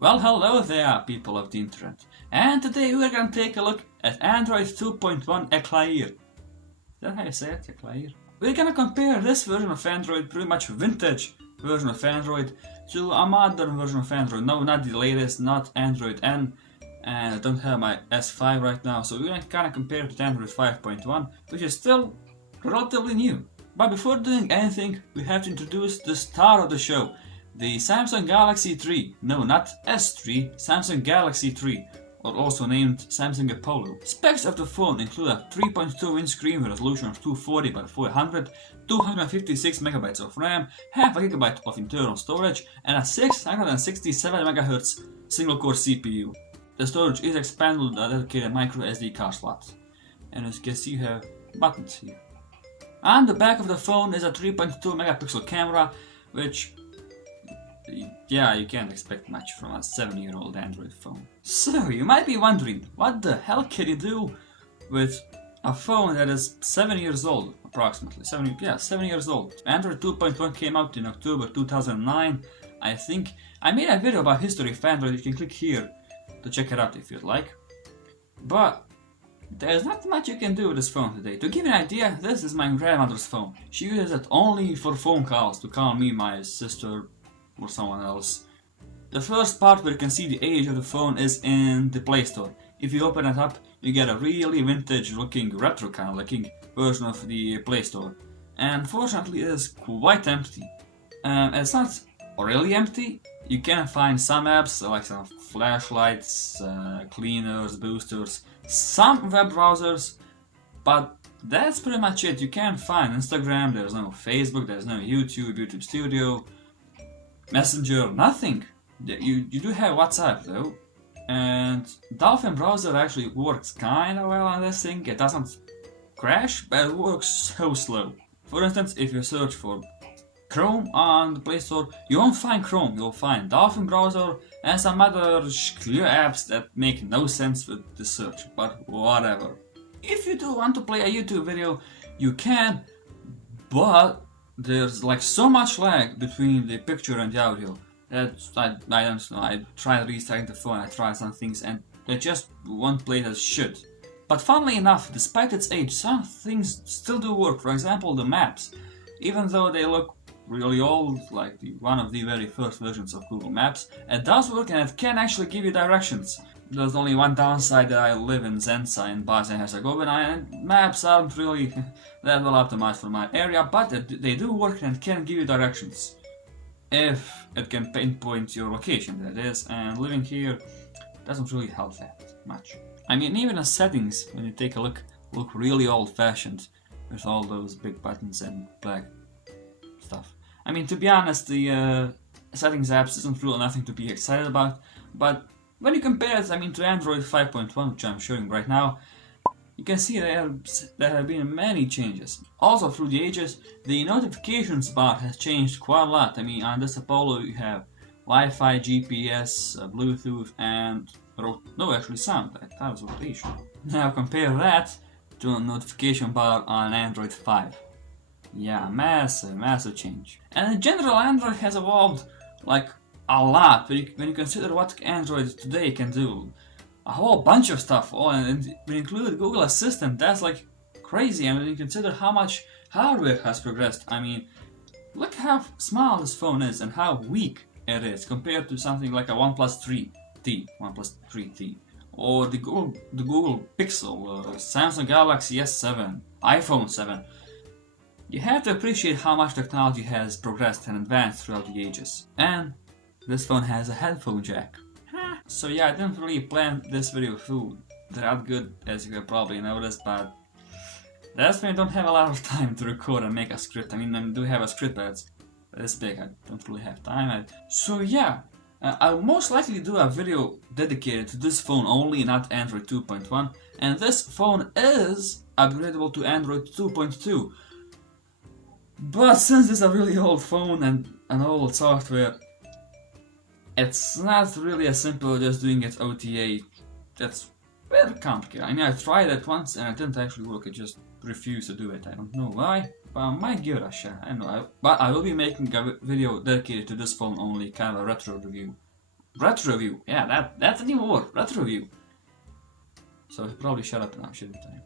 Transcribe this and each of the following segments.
Well, hello there, people of the internet. And today we're gonna take a look at Android 2.1 Eclair. Is that how you say it? Eclair? We're gonna compare this version of Android, pretty much vintage version of Android, to a modern version of Android. No, not the latest, not Android N. And I don't have my S5 right now, so we're gonna kinda compare it to Android 5.1, which is still relatively new. But before doing anything, we have to introduce the star of the show. The Samsung Galaxy 3, no not S3, Samsung Galaxy 3, or also named Samsung Apollo. Specs of the phone include a 3.2-inch screen with a resolution of 240 by 400, 256 MB of RAM, half a gigabyte of internal storage, and a 667 MHz single-core CPU. The storage is expandable with a dedicated micro SD card slot. And as you can see, you have buttons here. On the back of the phone is a 3.2 megapixel camera, which yeah, you can't expect much from a 7-year-old Android phone. So, you might be wondering, what the hell can you do with a phone that is 7 years old, approximately? 7 years old. Android 2.1 came out in October 2009, I think. I made a video about history of Android, you can click here to check it out if you'd like. But there's not much you can do with this phone today. To give you an idea, this is my grandmother's phone. She uses it only for phone calls, to call me, my sister, or someone else. The first part where you can see the age of the phone is in the Play Store. If you open it up, you get a really vintage looking, retro kind of looking version of the Play Store. And unfortunately it is quite empty. It's not really empty. You can find some apps like some flashlights, cleaners, boosters, some web browsers, but that's pretty much it. You can't find Instagram, there's no Facebook, there's no YouTube, YouTube Studio, Messenger, nothing. You do have WhatsApp though, and Dolphin Browser actually works kinda well on this thing. It doesn't crash, but it works so slow. For instance, if you search for Chrome on the Play Store, you won't find Chrome, you'll find Dolphin Browser and some other clear apps that make no sense with the search, but whatever. If you do want to play a YouTube video, you can, but there's like so much lag between the picture and the audio that I don't know, I tried restarting the phone, I tried some things and they just won't play as should. But funnily enough, despite its age, some things still do work. For example, the maps. Even though they look really old, like one of the very first versions of Google Maps, it does work and it can actually give you directions. There's only one downside, that I live in Zenza in Bosnia-Herzegovina and maps aren't really that well optimized for my area, but they do work and can give you directions. If it can pinpoint your location, that is, and living here doesn't really help that much. I mean, even the settings, when you take a look really old-fashioned with all those big buttons and black stuff. I mean, to be honest, the settings apps isn't really nothing to be excited about, but when you compare it, I mean, to Android 5.1, which I'm showing right now, you can see there have been many changes. Also, through the ages, the notifications bar has changed quite a lot. I mean, on this Apollo you have Wi-Fi, GPS, Bluetooth, and sound. That was rotation. Now compare that to a notification bar on Android 5. Yeah, massive change. And in general, Android has evolved like a lot when you consider what Android today can do. A whole bunch of stuff, and when you include Google Assistant, that's like crazy. And when you consider how much hardware has progressed, I mean, look how small this phone is and how weak it is compared to something like a OnePlus 3T, or the Google Pixel, Samsung Galaxy S7, iPhone 7. You have to appreciate how much technology has progressed and advanced throughout the ages. And this phone has a headphone jack. So yeah, I didn't really plan this video through that good, as you have probably noticed, but that's when I don't have a lot of time to record and make a script. I mean, I do have a script, but it's this big, I don't really have time. So yeah, I'll most likely do a video dedicated to this phone only, not Android 2.1, and this phone is upgradable to Android 2.2. But since it's a really old phone and an old software, it's not really as simple as just doing it OTA. That's very complicated. I mean, I tried it once and it didn't actually work. I just refused to do it. I don't know why, but I might give it a shot. I don't know. But I will be making a video dedicated to this phone only, kind of a retro review. retro review. Yeah, that's a new word. Retro review. So I should probably shut up now, shouldn't I?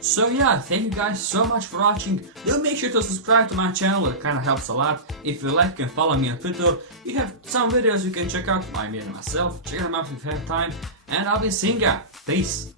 So yeah, thank you guys so much for watching. Do make sure to subscribe to my channel, it kinda helps a lot. If you like, you can follow me on Twitter. You have some videos you can check out by me and myself. Check them out if you have time. And I'll be seeing ya. Peace.